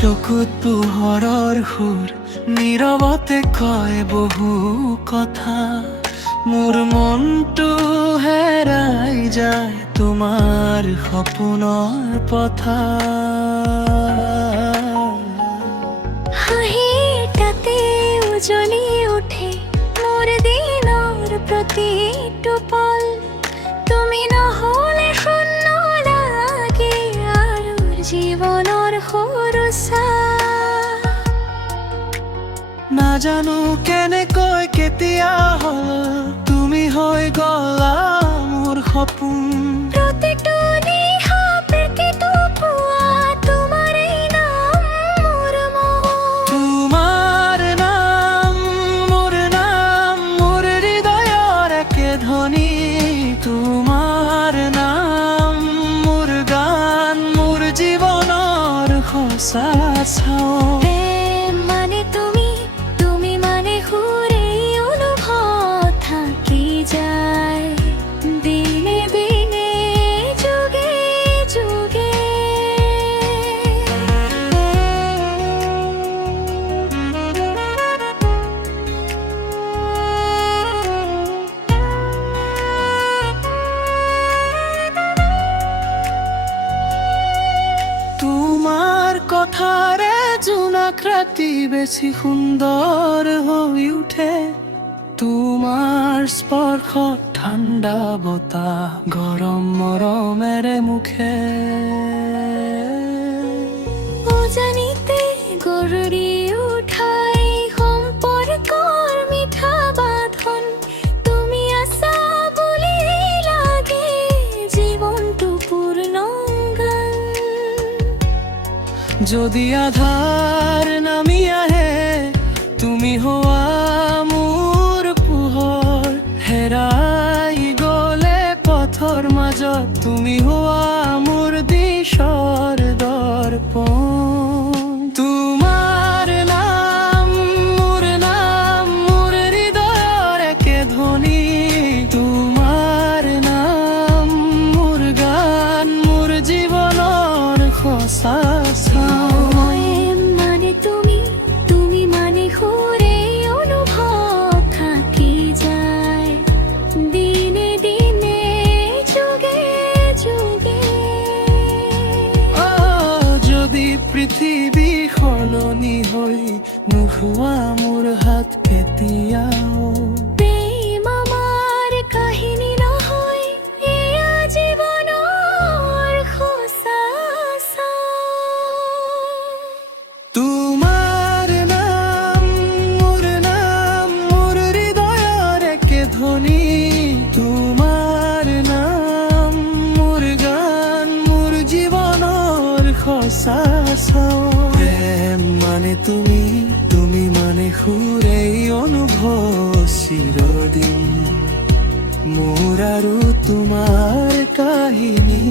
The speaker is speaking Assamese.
চকুত পোহৰৰ সুৰ নীৰৱতে কয় বহু কথা। মোৰ মনটো হেৰাই যায় তোমাৰ সপোনৰ পথাৰ। হাঁহিৰ তাতে উজলি উঠে মোৰ দিনৰ প্ৰতিটো পল। তুমি নহ'লে শূন্য লাগে আৰু জীৱনৰ সৰু ছাঁ। নাজানো কেনেকৈ কেতিয়া হ'ল তুমি হৈ গ'লা মোৰ সপোন। প্ৰতিটো নিশা প্ৰতিটো পুৱা তোমাৰেই নাম মোৰ মন। তোমাৰ নাম মোৰ হৃদয়ৰ একে ধ্বনি। তোমাৰ নাম মোৰ গান মোৰ জীৱনৰ সঁচা চাওঁ। প্ৰেম মানে তুমি, তুমি মানে সুৰ, এই অনুভৱ থাকি যায় দিনে দিনে যুগে যুগে। তোমাৰ কথাৰে জোনাক ৰাতি বেছি সুন্দৰ হৈ উঠে। তোমাৰ স্পৰ্শত ঠাণ্ডা বতাহ গৰম মৰমেৰে মুখে। অজানিতে গৰুৰি উঠাই সম্পৰ্কৰ মিঠা বাঁধন। তুমি আছা বুলি লাগে জীৱনটো পূৰ্ণ গান। যদি আধাৰ নামি আহে তুমি হোৱা মোৰ পোহৰ। হেৰাই গ'লে পথৰ মাজত তুমি হোৱা মোৰ দিশৰ দৰ্পণ। তোমাৰ নাম মোৰ হৃদয়ৰ একে ধ্বনি। তোমাৰ নাম মোৰ গান মোৰ জীৱনৰ সঁচা চাওঁ। প্ৰেম মানে তুমি, তুমি মানে সুৰ, এই অনুভৱ থাকি যায় দিনে দিনে যুগে যুগে। যদি পৃথিৱী সলনি হৈ নোহোৱা মোৰ হাত কেতিয়াও। প্ৰেম আমাৰ কাহিনী নহয়, এয়া জীৱনৰ সঁচা চাঁ। তোমাৰ নাম মোৰ হৃদয়ৰ একে ধ্বনি। তোমাৰ নাম মোৰ গান মোৰ জীৱনৰ সঁচা চাওঁ। প্ৰেম মানে তুমি, তুমি মানে সুৰ, এই অনুভৱ চিৰদিন মোৰ আৰু তোমাৰ কাহিনী।